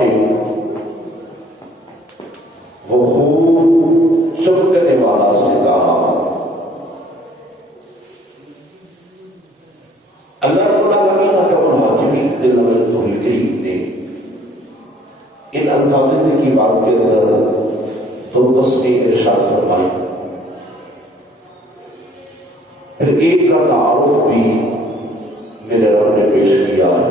مخاطب وہ خوب چمکنے والا ستارہ اللہ رب العالمین کا حاکمی الکریم نے ان الفاظ کی بات کے اندر دو قسمیں ارشاد فرمائی. پھر ایک کا تعارف بھی میرے رب نے پیش کیا ہے.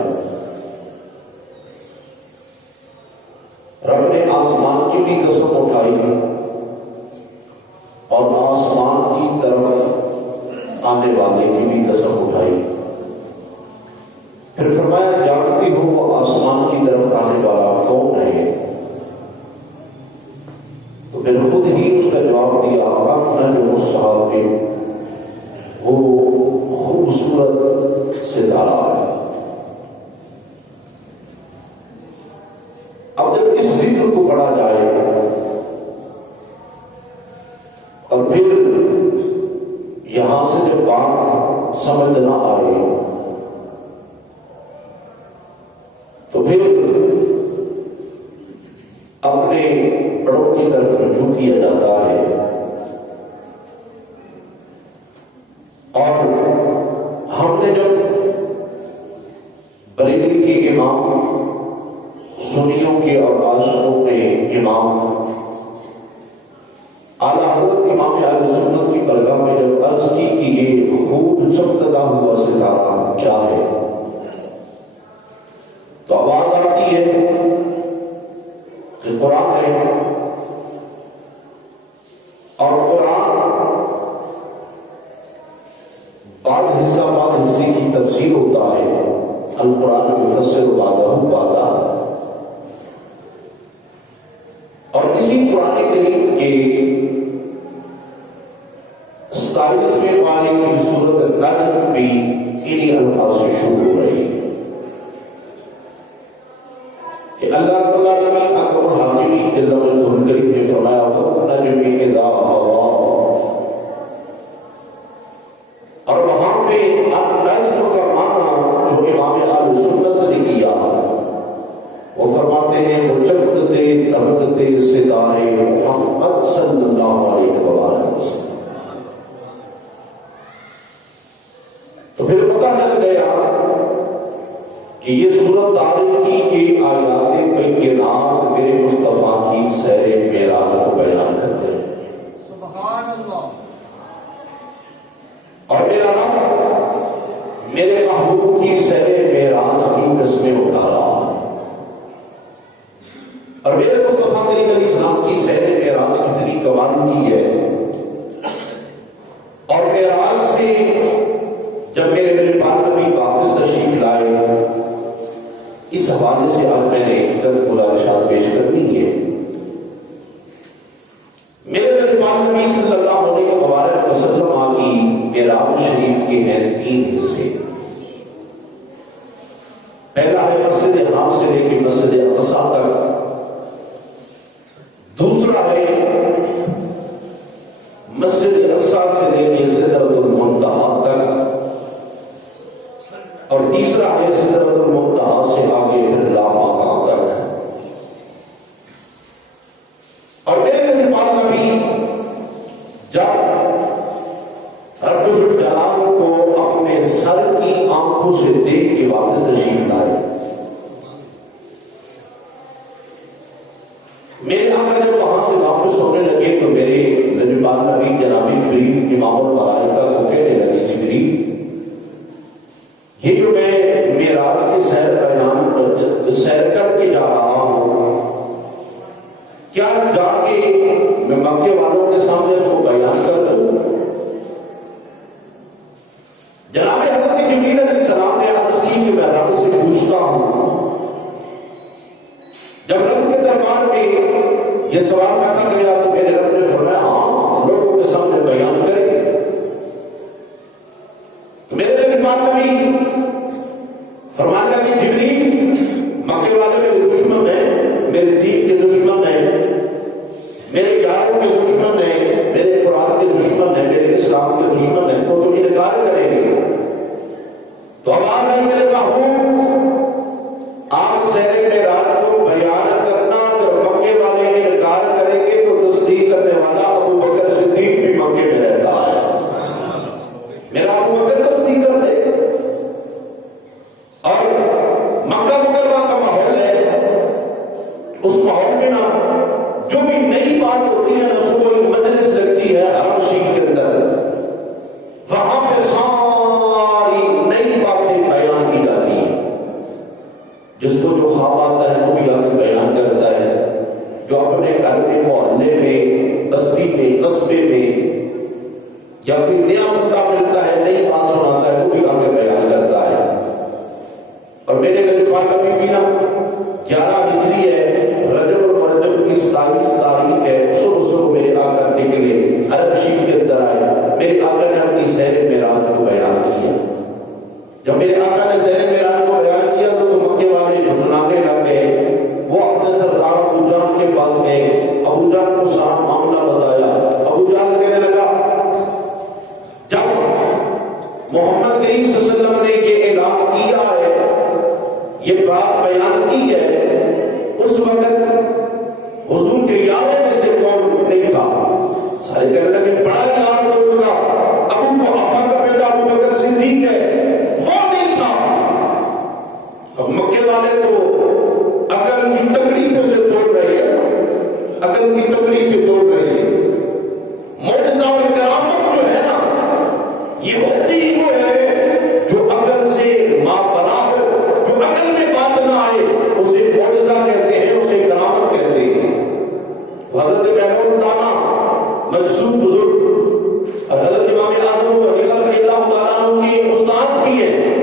رب نے آسمان کی بھی قسم اٹھائی اور آسمان کی طرف آنے والے کی بھی قسم اٹھائی. پھر فرمایا جانتی ہو وہ آسمان کی طرف آنے والا کون ہے؟ تو پھر خود ہی اس کا جواب دیا صاحب کے وہ خوبصورت ستارہ ہے. اب جب اس ذکر کو پڑھا جائے اور پھر یہاں سے جب بات سمجھ نہ آئے تو پھر اپنے بڑوں کی طرف رجوع کیا جاتا ہے اور ہم نے جب بریلوی کے امام سنیوں کے اور عاشقوں کے امام اعلیٰ حضرت امام اہل سنت کی برگاہ میں جب عرض کی کہ یہ خوب چمکتا ہوا ستارہ کیا ہے تو آواز آتی ہے کہ قرآن ہے. اور قرآن بعض حصے کی تفسیر ہوتا ہے. القرآن یفسر بعضہ بعضا. اور اسی قرآن کریم کے 27ویں پارے کی سورۃ النجم بھی انہی الفاظ سے شروع ہو رہی ہے کہ اللہ رب العالمین اکبر حاکمی جل وجلہ الکریم نے فرمایا والنجم اذا ہوا. اور وہاں پہ النجم کا معنی جو امام اہل سنت نے کیا وہ فرماتے ہیں وہ چمکتے دمکتے ستارے محمد صلی اللہ علیہ وسلم. تو پھر پتہ چل گیا کہ یہ سورۃ طارق کی ایک آیات بینات میرے مصطفیٰ کی سیر معراج کو بیان کرتے ہیں. سبحان اللہ. اور میرا رب میرے محبوب کی سیر معراج کی قسمیں اٹھا رہا ہے اور میرے مصطفیٰ کریم علیہ السلام کی سیر معراج کتنی کمال کی ہے. اور معراج سے جب میرے پاک نبی واپس تشریف لائے اس حوالے سے اب میں نے گزارشات پیش کرنی ہے. میرے پاک نبی صلی اللہ علیہ وسلم کی معراج شریف کے ہیں 3 حصے. پہلا ہے مسجد حرام سے لے کے مسجد اقصی تک. دوسرا ہے مسجد اقصی سے لے کے سدرۃ المنتہا تک. اور تیسرا ہے سدرۃ المنتہا سے آگے پھر لا مقام تک. اور میرے پاک نبی جب رب الجلال کو اپنے سر کی آنکھوں سے دیکھ کے واپس تشریف لائے میرے آقا جب وہاں سے واپس ہونے لگے تو میرے نبی پاک نبی جناب جبریل امام الملائکہ کو کہنے لگے جبریل یہ جو میں معراج کی سیر کر کے جا رہا ہوں کیا جا کے میں مکے والوں کے سامنے اس کو بیان کر دوں؟ جناب حضرت جبریل علیہ السلام نے عرض کی کہ میں رب سے پوچھتا ہوں. جب رب کے دربار میں یہ سوال رکھا گیا تو میرے رب نے فرمایا ہاں لوگوں کے سامنے بیان کریں. تو میرے نبی پاک نبی فرمانے لگے جبریل مکے والے میرے دشمن ہیں, میرے دین کے دشمن ہیں, میرے یاروں کے دشمن ہیں, میرے قرآن کے دشمن ہیں, میرے اسلام کے دشمن ہیں, وہ تو انکار کریں گے. تو آواز آئی میرے محبوب آپ سیر معراج کو بیان آخری ہے، رجب اور رجب کی 27 تاریخ ہے، صبح صبح میرے آقا نکلے، عرب شریف کے اندر آئے، میرے آقا نے اپنی سیر معراج کو بیان کیا۔ جب میرے آقا نے سیر معراج کو بیان کیا تو مکے والے جھٹلانے لگ گئے، وہ اپنے سردار ابو جہل کے پاس گئے، ابو جہل کو سارا معاملہ بتایا۔ ابو جہل کہنے لگا جب محمد کریم صلی اللہ علیہ وسلم نے یہ اعلان کیا ہے، یہ بات بیان کی ہے، اس وقت حضور کے یاروں میں سے کون نہیں تھا؟ سارے کہنے لگے بڑا یار تو ہوگا، ابو قحافہ کا بیٹا ابو بکر صدیق ہے، وہ نہیں تھا۔ اب مکے والے تو عقل کی تکڑی پہ سے توڑ رہے ہیں، عقل کی تکڑی پہ توڑ رہے ہیں۔ معجزہ اور کرامت جو ہے نا، یہ ہوتی ہی وہ ہے جو عقل سے ماوراء ہو، جو عقل میں بات نہ آئے، اسے معجزہ کہتے ہیں، اسے کرامت کہتے ہیں۔ حضرت محمود دانا منصور بزرگ اور حضرت امام اعظم ابو حنیفہ رضی اللہ تعالیٰ عنہ کے استاد بھی ہیں،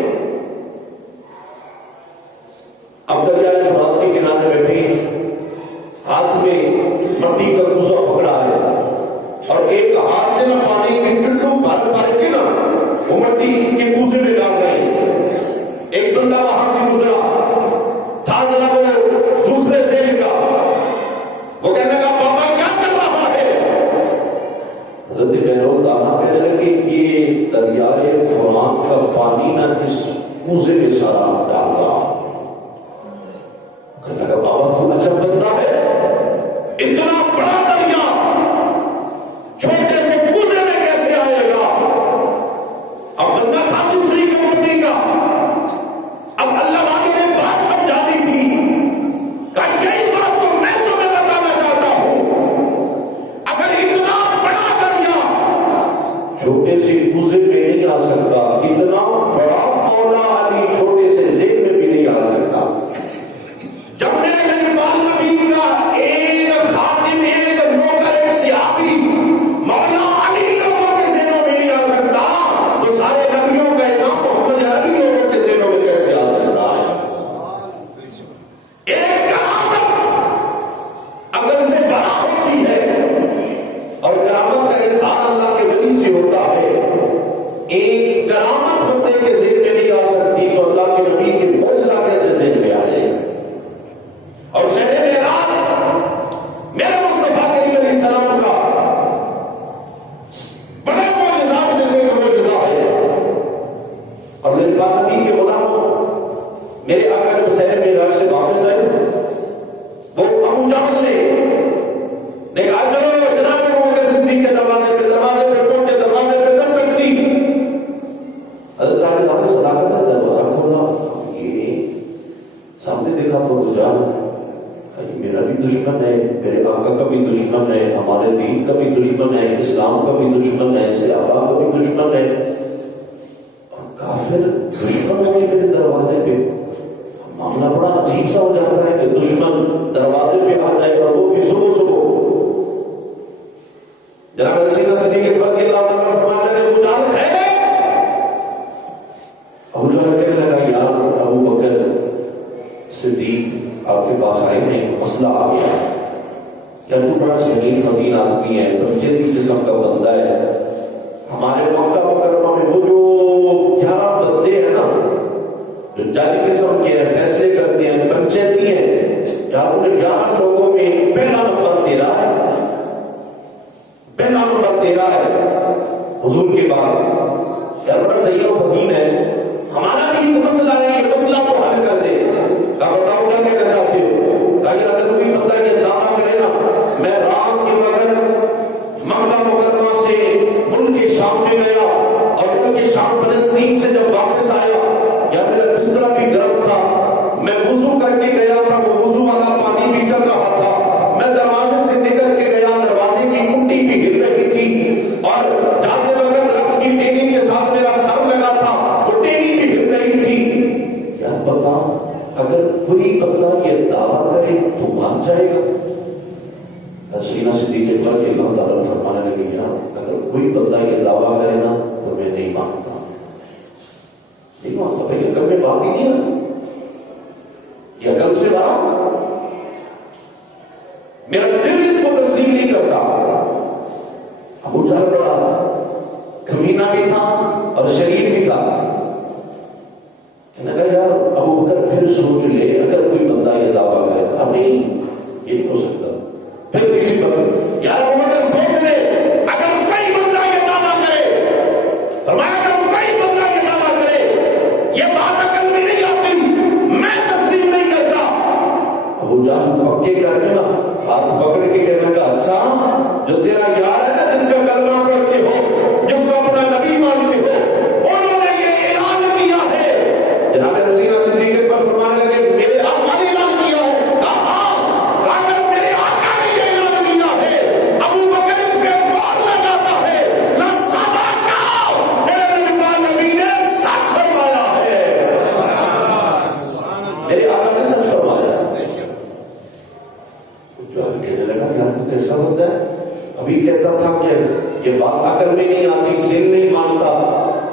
اب دریائے فرات کے کنارے بیٹھے، ہاتھ میں مٹی کا کوزہ پکڑا ہے اور ایک ہاتھ سے نہ پانی کے چلو بھر بھر کے نا وہ مٹی کے کوزے میں ڈال رہے ہیں۔ ایک بندہ وہاں سے گزرا تھا، ذرا وہ دوسرے سیل کا، وہ کہنے لگا بابا کیا کر رہا ہے؟ حضرت محمود دانا کہنے لگے کہ دریائے فرات کا پانی نہ اس کوزے میں سارا ڈال رہا۔ کہنے لگا بابا تو اچھا بندہ ہے، اتنا بڑا دریا چھوٹے سے کوزے میں کیسے آئے گا؟ اب بندہ تھا دوسری کمپنی کا، اب اللہ والے نے بات سمجھا دی تھی، کہا یہی بات تو میں تمہیں بتانا چاہتا ہوں، اگر اتنا بڑا دریا چھوٹے سے کوزے میں نہیں آ سکتا، اتنا بڑا مولا علی چھوٹے سے ذیل میں بھی نہیں آ سکتا۔ جب میرے غریبان نبی کا ایک خاتم، ایک نوکر، ایک صحابی مولا علی لوگوں کے ذہنوں میں نہیں آ سکتا، تو سارے نبیوں کا امام محمد عربی لوگوں کے ذہنوں میں کیسے آ سکتا ہے؟ ایک کرامت عقل سے بڑا ہوتی ہے، اور کرامت کا اظہار اللہ کے ولی سے ہوتا ہے۔ ایک کرامت بندے کے ذہن میں نہیں آ سکتی تو اللہ کے نبی کے معجزہ کیسے ذہن میں آ جائے گا؟ اور شہر معراج میرے مصطفیٰ کریم علیہ السلام کا بڑا معجزہ میں سے ایک معجزہ ہے۔ اور میرے پاک نبی کے غلام میرے آقا جو شہر معراج سے واپس آئے، وہ ابو جہل نے کہا چلو جناب ابو بکر صدیق کے دروازے پہ پہنچے، دروازے پہ دستک دی، حضرت علی صاحب صداقت ہے، دروازہ کھولا، یہ سامنے دیکھا تو ابو جہل میرا بھی دشمن ہے، میرے آقا کا بھی دشمن ہے، ہمارے دین کا بھی دشمن ہے، اسلام کا بھی دشمن ہے، صحابہ کا بھی دشمن ہے، اور کافر دشمن ہو گئے میرے دروازے پہ۔ معاملہ بڑا عجیب سا ہو جاتا ہے کہ دشمن دروازے پہ آ جائے اور وہ بھی صبح صبح۔ جناب سیدنا صدیق اکبر رضی اللہ تعالیٰ عنہ فرمانے لگے ابو جہل خیر ہے؟ ابو جہل کہنے لگا یار ابو بکر صدیق آپ کے پاس آئے ہیں، مسئلہ آ گیا، یا تو بڑا ذہین فتین آدمی ہے، بچتی قسم کا بندہ ہے، ہمارے مکہ مکرمہ میں وہ جو 11 بندے ہیں نا جو جعلی قسم کے ہیں، فیصلے کرتے ہیں، پنچیتی ہیں، یار انہیں 11 لوگوں میں پہلا نمبر تیرا ہے، پہلا نمبر تیرا ہے حضور کے بعد، یار بڑا ذہین و فتین ہے، ہمارا بھی ایک مسئلہ ہے، یہ مسئلہ تو حل کر دے۔ کہا بتاؤ کیا کہنا چاہتے ہو؟ کہا کہ اگر کوئی بندہ یہ دعویٰ کرے نا میں رات کے وقت مکہ مکرمہ سے ملک شام میں گیا اور ملک شام فلسطین سے جب واپس آیا، یا میرا بستر بھی گرم تھا، میں وضو کر کے گیا تھا، وہ وضو والا پانی بھی چل رہا تھا، میں دروازے سے نکل کے گیا، دروازے کی کنڈی بھی ہل رہی تھی، اور جاتے وقت درخت کی ٹہنی کے ساتھ میرا سر لگا تھا، وہ ٹہنی بھی ہل رہی تھی۔ یار بتا اگر کوئی بندہ یہ دعویٰ کرے تو مان جائے گا؟ سیدنا صدیق اکبر رضی اللہ تعالیٰ عنہ فرمانے لگے یار اگر کوئی بندہ یہ دعویٰ کرے نا تو میں نہیں مانتا، نہیں مانتا، بھائی عقل میں بات ہی نہیں ہے، یہ عقل سے بڑا یہ نہیں ہو سکتا. پھر کسی پر یار ابو بکر سوچ لے, اگر کوئی بندہ یہ دعویٰ کرے, فرمایا اگر کوئی بندہ یہ دعویٰ کرے یہ بات عقل میں نہیں آتی, میں تسلیم نہیں کرتا. ابو جان پکے کر کے نا ہاتھ پکڑ کے کہنے کا, اچھا جو تیرا یار ہے نا, جس کا کلمہ پڑھتے ہو, جس کو اپنا نبی مانتے ہو, انہوں نے یہ اعلان کیا ہے. جناب رسول صدیق اکبر فرمانے لگے میرے آقا نے اعلان کیا ہے. کہا اگر میرے آقا نے یہ اعلان کیا ہے, ابو بکر اس پہ غور لگاتا ہے, نہ صدقہ میرے نبی نے سچ فرمایا ہے. میرے آقا نے سچ فرمایا ہے. جو کہنے لگا یار تو کیسا ہوتا ہے, ابھی کہتا تھا کہ یہ بات عقل میں نہیں آتی, دل نہیں مانتا,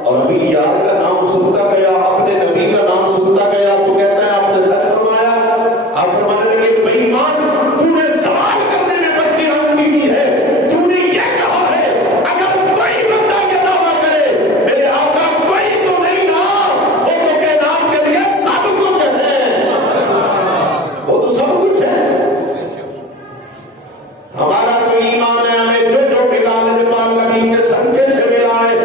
اور ابھی یار کا نام سنتا گیا, اپنے نبی کا نام سنتا گیا تو کہتا ہے آپ نے سچ فرمایا. آپ فرمانے لگے بے ایمان, تو نے سوال کرنے میں بددیانتی کی ہے. تو نے یہ کہا ہے اگر کوئی بندہ یہ دعویٰ کرے میرے آقا کوئی تو نہیں نا, وہ تو کائنات کے لیے سب کچھ ہے, وہ تو سب کچھ ہے. ہمارا تو ایمان ہے, ہمیں جو جو ملا نبی نبی کے صدقے سے ملا ہے.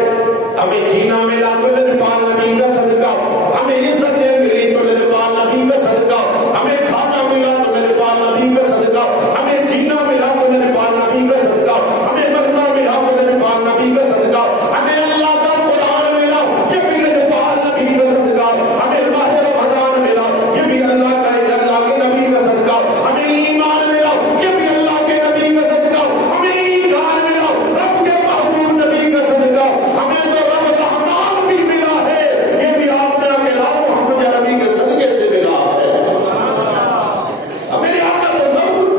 ہمیں جینا ملا تو نبی کا صدقہ, ہمیں عزتیں ملی تو نبی کا صدقہ, ہمیں کھانا ملا تو نبی کا صدقہ, ہمیں جینا ملا تو نبی کا صدقہ, ہمیں مرنا ملا تو نبی کا صدقہ, ہمیں اللہ کا قرآن ملا یہ بھی نبی کا صدقہ, ہمیں ماہ رمضان ملا یہ بھی اللہ کے نبی کا صدقہ, ہمیں ایمان ملا یہ بھی اللہ کے نبی کا صدقہ, ہمیں ایمان ملا رب کے محبوب نبی کا صدقہ, ہمیں تو رب رحمان بھی ملا ہے یہ بھی آپ نے اکیلا محمد نبی کے صدقے سے ملا ہے. میرے آقا تو سب کچھ.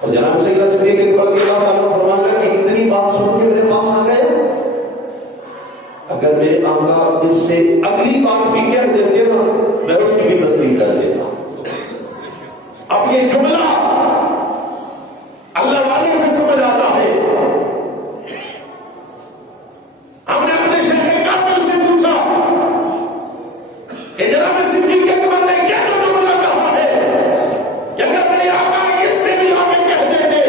اور جناب سیدنا صدیق اکبر رضی اللہ عنہ فرمانے لگے کہ اتنی بات سن کے میرے پاس آ گئے, اگر میرے آقا اس سے اگلی بات بھی کہہ دیتے نا میں اس کی بھی تسلیم کر دیتا. اب یہ جملہ اللہ والے سے سمجھ آتا ہے. ہم نے اپنے شیخ کامل سے پوچھا کہ جناب صدیق اکبر نے کیا تو جملہ کہا ہے کہ اگر میرے آقا اس سے بھی آگے کہہ دیتے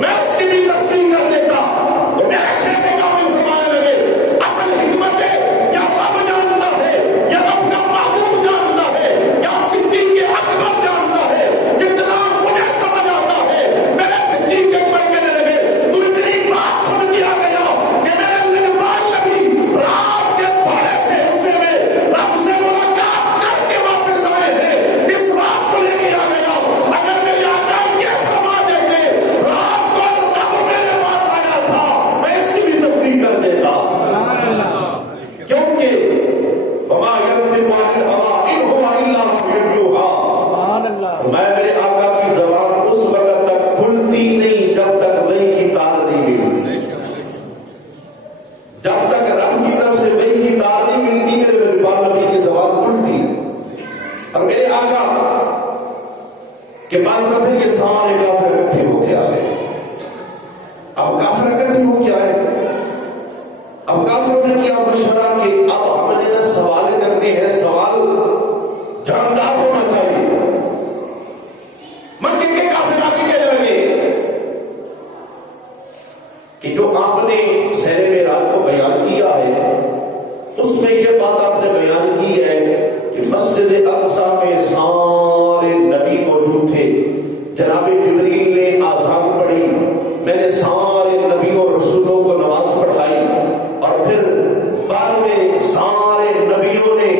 میں اس کی بھی تصدیق کر دیتا. تو میرے شیخ کامل فرمانے لگے اصل حکمت ہے یا رب جانتا ہے یا رب کا محبوب جانتا ہے یا صدیق اکبر جانتا ہے. جتنا مجھے سمجھ آتا ہے میرے صدیق اکبر کہنے لگے تو اتنی بات سن دیا گیا کہ میرے نبی رات کے تھوڑے سے حصے میں رب سے ملاقات کر کے واپس آئے ہیں. اس بات کو لے کے آ گیا اگر میرے آقا یہ فرما دیتے رات کو رب میرے پاس آیا تھا میں اس کی بھی تصدیق کر دیتا. کیونکہ وما ينطق عن الهوى ان هو الا وحي يوحى. میں میرے آقا کی زبان اس وقت تک کھلتی نہیں جب تک وحی کی تار نہیں ملتی. جب تک رب کی طرف سے وحی کی تار نہیں ملتی میرے نبی کی زبان کھلتی نہیں. اور میرے آقا کے پاس میں پھر یہ سارے کافر اکٹھے ہو کے آ گئے. اب کافر اکٹھے ہو کے آئے, اب کافروں نے کیا مشورہ کہ اب ہم نے نا سوال کرنے ہیں, سوال جاندار ہونا چاہیے. مکے کے کافر آگے کہنے لگے کہ جو آپ نے سیر معراج کو بیان کیا ہے اس میں یہ بات آپ نے بیان کی ہے کہ مسجد اقصی میں سارے نبی موجود تھے, جناب جبریل نے آذان پڑھی, میں نے سارے نبیوں رسولوں کو نماز پڑھائی, اور پھر بعد میں سارے نبیوں نے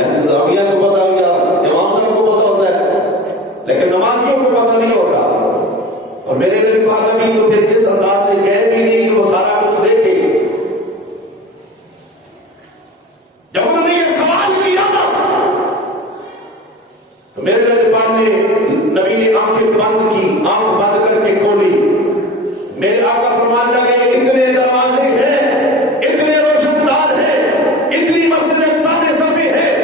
یا انتظامیہ کو پتا یا امام صاحب کو پتا ہوتا ہے، لیکن نمازیوں کو پتا نہیں ہوتا. اور میرے نبی پاک نبی تو پھر اس انداز سے کہہ بھی نہیں کہ وہ سارا کچھ دیکھے. جب انہوں نے یہ سوال کیا تھا تو میرے نبی پاک نبی نے آنکھیں بند کی، آنکھ بند کر کے کھولی. میرے آقا فرمان لگے اتنے دروازے ہیں، اتنے روشن دان ہیں، اتنی مسجد اقصی میں صفیں ہیں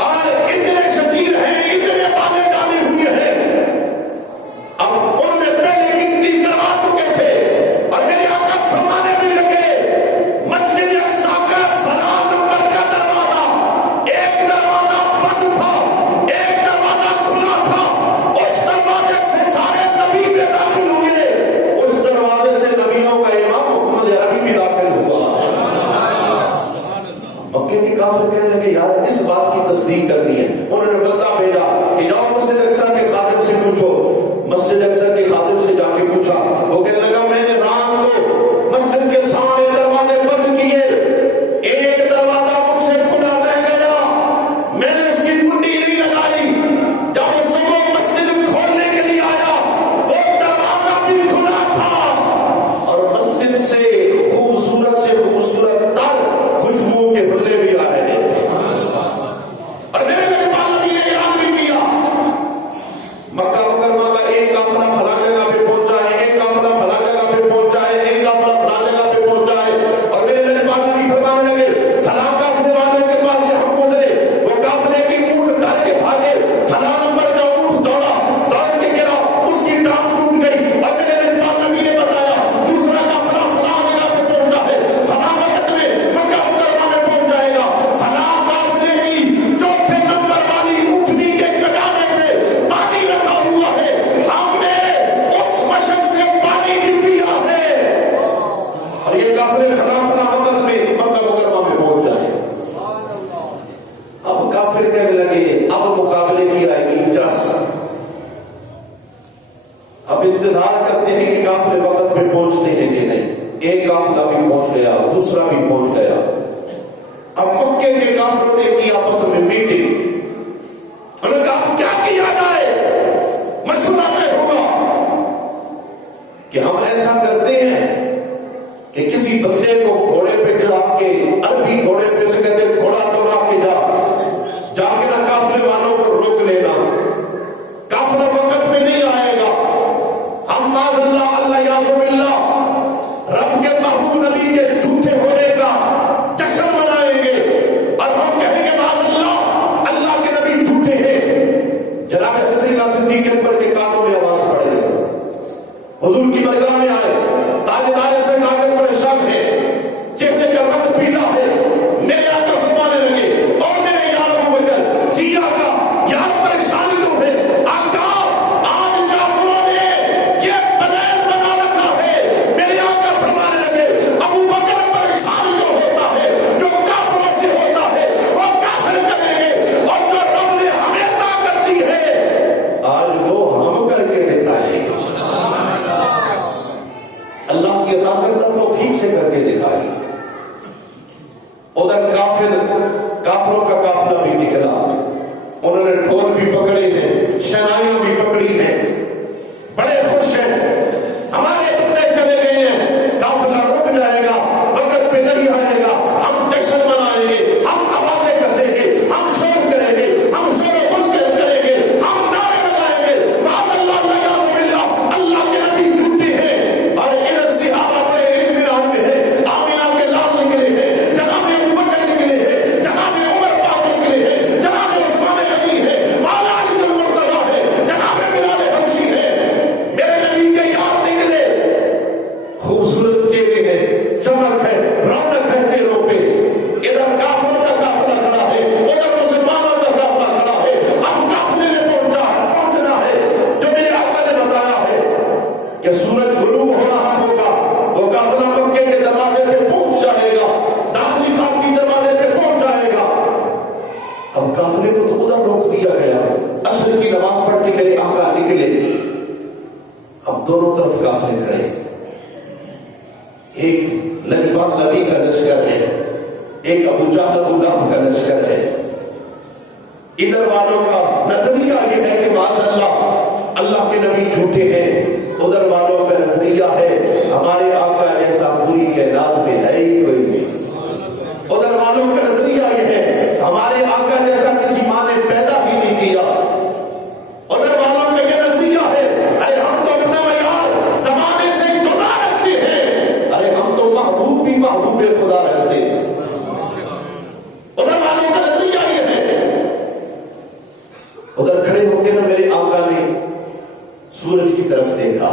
اور اتنے شتیر ہیں، اتنے بالے ڈالے ہوئے ہیں. اب ان میں پہلے گنتی کروا چکے تھے اور میرے آقا فرمانے بھی لگے مسجد اقصی کا فلاں نمبر کا دروازہ، ایک دروازہ بند تھا، ایک دروازہ کھلا تھا، اس دروازے سے سارے نبی میں داخل ہوئے، اس دروازے سے نبیوں کا امام محمد عربی بھی داخل ہوا. مکے کے کافر کہنے لگے یار اس بات کی تصدیق کرنی ہے. انہوں نے بندہ بھیجا کہ جاؤ مسجد اقصی کے خادم سے پوچھو. مسجد اقصی کے خادم سے جا کے پوچھا، وہ کہنے لگا میں نے رات کو مسجد کے سامنے دروازے بند کیے، ایک دروازہ مجھ سے کھلا رہ گیا، میں نے اس کی کنڈی نہیں لگائی. جب صبح مسجد کھولنے کے لیے آیا وہ دروازہ بھی کھلا تھا اور مسجد سے خوبصورت سے خوبصورت تر خوشبو کے حلے بھی آ رہے تھے. اور میرے نبی پاک نبی نے اعلان بھی کیا مکہ مکرمہ کا ایک قافلہ فلاں جگہ پہ پہنچا ہے، ایک قافلہ فلاں جگہ پہ پہنچا ہے، ایک قافلہ فلاں جگہ پہ پہنچا ہے. اور میرے نبی پاک نبی فرمانے لگے فلاں قافلے والے کے پاس سے ہم گزرے، وہ قافلے کی اونٹ ڈر کے بھاگے، فلاں نمبر کا اونٹ دوڑا، دوڑ کے گرا، اس کی ٹانگ ٹوٹ گئی. اور میرے نبی پاک نبی نے بتایا دوسرا قافلہ فلاں جگہ پہ پہنچا ہے، فلاں وقت میں مکہ مکرمہ میں پہنچ جائے گا. فلاں قافلے کی چوتھے نمبر والی اونٹنی کے کجانے میں پانی رکھا ہوا ہے، ہم نے اس مشک سے پانی بھی پیا ہے اور یہ قافلے فلاں فلاں وقت میں مکہ مکرمہ میں پہنچ جائے. اب کافر کہنے لگے اب مقابلے کی آئے گی جس. اب انتظار کرتے ہیں کہ قافلے وقت پہ پہنچتے ہیں کہ نہیں. ایک قافلہ بھی پہنچ گیا، دوسرا بھی پہنچ گیا. اب مکے کے کافروں نے کی آپس میں میٹنگ. انہوں نے کہا کیا کیا جائے، مشورہ طے ہوگا کہ ہم ایسا کرتے ہیں کہ کسی بندے کو گھوڑے پہ چڑھا کے، عربی گھوڑے پہ سے کہتے ہیں گھوڑا دوڑا کے جا کے نہ قافلے والوں کو روک لینا، قافلہ وقت میں نہیں آئے گا. ہم معاذ اللہ اللہ یعوذ باللہ رب کے محبوب نبی کے جھوٹے ہونے کا جشن منائیں گے اور ہم کہیں گے معاذ اللہ اللہ کے نبی جھوٹے ہیں. جناب حضرت صدیق اکبر کے کانوں میں آواز پڑ گئی، حضور کی برگاہ میں آئے، تاجدار سے طاقت پر شک ہے، چہرے کا رنگ پیلا ہے. میرے آقا فرمانے لگے اور میرے یار ابو بکر جی آقا یار پریشان کیوں ہے؟ آقا آج کافروں نے یہ پلان بنا رکھا ہے. میرے آقا فرمانے لگے ابو بکر پریشان کیوں ہوتا ہے؟ جو کافروں سے ہوتا ہے وہ کافر کریں گے اور جو رب نے ہمیں طاقت دی ہے آج وہ ہم کر کے دکھائیں گے. اللہ کی عطا کردہ توفیق سے کر کے دکھائی. ادھر کافروں کا قافلہ بھی نکلا، انہوں نے ڈھول بھی پکڑے ہیں، شہنائیاں بھی پکڑی ہیں، بڑے خوش ہیں ہمارے بندے چلے گئے ہیں، قافلہ رک جائے گا، وقت پہ نہیں آئے گا، ہم جشن منائیں گے، ہم آوازیں کسیں گے، ہم شور کریں گے، ہم شور و غل کریں گے، ہم نعرے لگائیں گے معاذ اللہ نعوذ باللہ اللہ کے نبی جھوٹے ہیں. اور ادھر صحابہ بڑے اطمینان میں ہیں، آمینہ کے لال نکلے ہیں، جناب ابو بکر نکلے ہیں، جناب عمر پاک نکلے ہیں، جناب عثمان غنی ہے، مولا علی المرتضیٰ ہے، جناب بلال حبشی ہے. میرے نبی کے یار نکلے، خوبصورت چہرے ہیں، چمک ہے، رونق ہے چہروں پہ. ادھر کافروں کا قافلہ کھڑا ہے، ادھر مسلمانوں کا قافلہ کھڑا ہے. اب قافلے نے پہنچنا ہے جو میرے آقا نے بتایا ہے کہ سورج غروب ہو رہا ہوگا، وہ قافلہ مکے کے دروازے پہ پہنچ جائے گا، داخلی خان کی دروازے پہ پہنچ جائے گا. اب قافلے کو تو ادھر روک دیا گیا، عصر کی نماز پڑھ کے میرے آقا نکلے. اب دونوں طرف قافلے کھڑے، ایک نبی کا لشکر ہے، ایک ابو جہل ابو لہب کا لشکر ہے. ادھر والوں کا نظریہ یہ ہے کہ معاذ اللہ کے نبی جھوٹے ہیں، ادھر والوں کا نظریہ ہے ہمارے آقا جیسا پوری کائنات میں ہے ہی کوئی نہیں، ادھر والوں کا نظریہ یہ ہے ہمارے آقا جیسا کسی ماں نے پیدا بھی نہیں کیا، ادھر والوں کا یہ نظریہ ہے ارے ہم تو اپنا معیار زمانے سے جدا رکھتے ہیں، ارے ہم تو محبوب بھی محبوب خدا رکھتے ہیں، ادھر والوں کا نظریہ یہ ہے۔ ادھر کھڑے ہو کے نا میرے آقا نے سورج کی طرف دیکھا،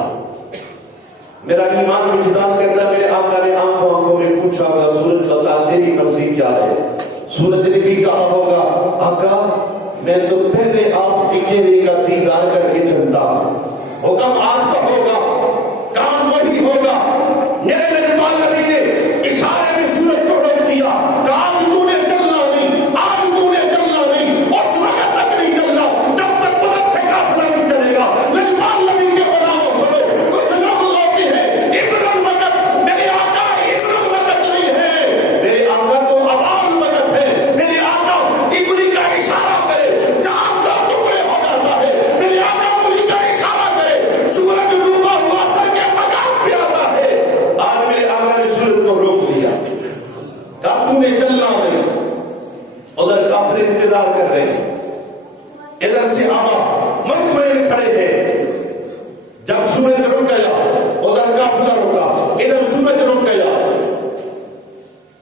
میرا ایمان وجدان کہتا ہے میرے آقا نے آنکھوں میں پوچھا ہوگا سورج بتا تیری مرضی کیا ہے؟ سورج نے بھی کہا ہوگا آقا میں تو پہلے آپ کے چہرے کا دیدار کر کے چلتا ہوں، حکم آپ کا ہوگا، کام وہی ہوگا۔ میرے مہربان نبی نے اشارے میں سورج کو روک دیا، کام تو نے چلنا نہیں، آج تو نے چلنا نہیں، اس وقت تک نہیں چلنا جب تک ادھر سے قافلہ نہیں چلے گا۔ مہربان نبی کے غلاموں سنو، کچھ لوگ ہوتے ہیں ابن الوقت، میرے آقا ابن الوقت نہیں ہے، میرے آقا تو ابان الوقت ہے، میرے آقا انگلی کا اشارہ کرے چاند کا ٹکڑے ہو جاتا ہے، میرے آقا انگلی کا اشارہ کرے سورج ڈوبا ہوا سر کے مقام پہ آتا ہے۔ آج میرے آقا نے سورج کو روک دیا، کہا تو نے چلنا نہیں۔ ادھر کافر انتظار کر رہے ہیں، ادھر صحابہ مطمئن کھڑے ہیں۔ جب سورج رک گیا ادھر قافلہ رکا، ادھر سورج رک گیا۔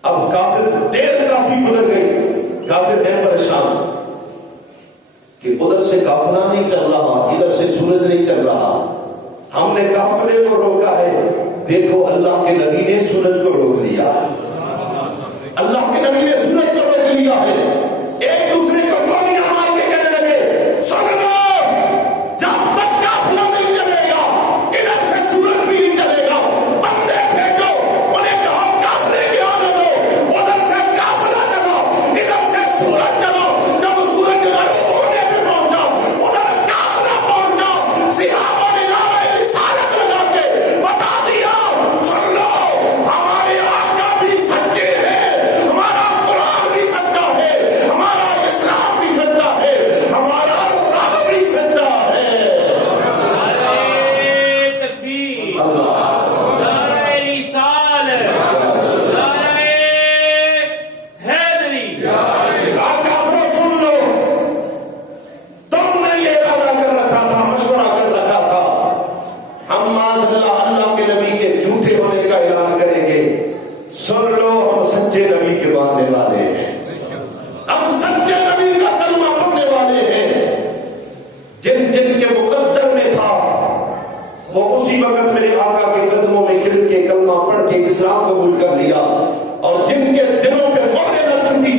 اب کافر دیر کافی گزر گئی، کافر ہیں پریشان کہ ادھر سے قافلہ نہیں چل رہا، ادھر سے سورج نہیں چل رہا، ہم نے قافلے کو روکا ہے، دیکھو اللہ کے نبی نے سورج کو روک لیا، اللہ کے نبی نے سورج کو روک لیا ہے۔ ایک دوسرے کو گولیاں مار کے کہنے لگے سن لو جب تک قافلہ نہیں چلے گا ادھر سے سورج بھی نہیں چلے گا، بندے بھیجو انہیں کہو قافلے کی آنے دو، ادھر سے قافلہ چلو ادھر سے سورج چلو۔ جب سورج غروب ہونے پہ پہنچا ادھر قافلہ پہنچا، صحابہ نے نعرہ رسالت لگا کے بتا دیا سن لو ہمارے آقا بھی سچے ہیں، ہمارا قرآن بھی سچا ہے، ہمارا اسلام بھی سچا ہے، ہمارا رب بھی سچا ہے۔ نعرہ تکبیر، نعرہ رسالت، نعرہ حیدری۔ کافروں سن لو، تم نے یہ ارادہ کر رکھا تھا، مشورہ کر رکھا تھا ہم معاذ اللہ کے نبی کے جھوٹے ہونے کا اعلان کریں گے، سن لو ہم سچے نبی کے ماننے والے ہیں، ہم سچے نبی کا کلمہ پڑھنے والے ہیں۔ جن جن کے مقدر میں تھا وہ اسی وقت میرے آقا کے قدموں میں گر کے کلمہ پڑھ کے اسلام قبول کر لیا، اور جن کے دلوں پہ مہر لگ چکی،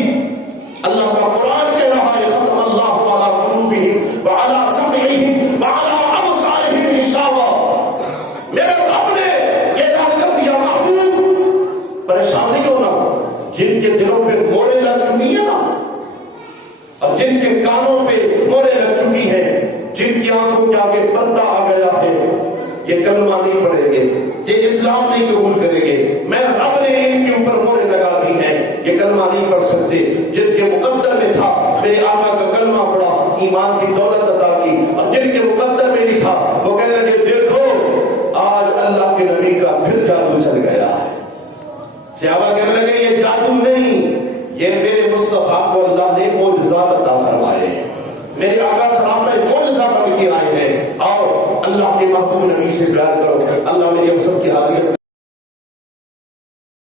اللہ کا قرآن کہہ رہا ہے ختم اللہ علی قلوبہم وعلی سمعہم وعلی ابصارہم غشاوہ، میرے رب نے یہ اعلان کر دیا محبوب پریشان نہیں ہونا، جن کے دلوں پہ مورے لگ چکی ہیں نا، اور جن کے کانوں پہ مورے لگ چکی ہیں، جن کی آنکھوں کے آگے پردہ آ گیا ہے، یہ کلمہ نہیں پڑھیں گے، یہ اسلام نہیں قبول کریں گے، میں رب نے ان کے اوپر مورے لگا دی ہیں، یہ کلمہ نہیں پڑھ سکتے۔ جن کے مقدر میں تھا میرے آقا کا کلمہ پڑھا، ایمان کی دولت عطا کی، اور جن کے مقدر میں نہیں تھا وہ کہنے لگے دیکھو آج اللہ کے نبی کا پھر جادو چل گیا ہے۔ صحابہ کہنے لگے یہ جادو نہیں، یہ میرے مصطفیٰ کو اللہ نے معجزات عطا فرمائے ہیں، میرے آقا سلام میں معجزہ بن کے آئے ہیں، اور اللہ کے محبوب نبی سے پیار کرو۔ اللہ میری ہم سب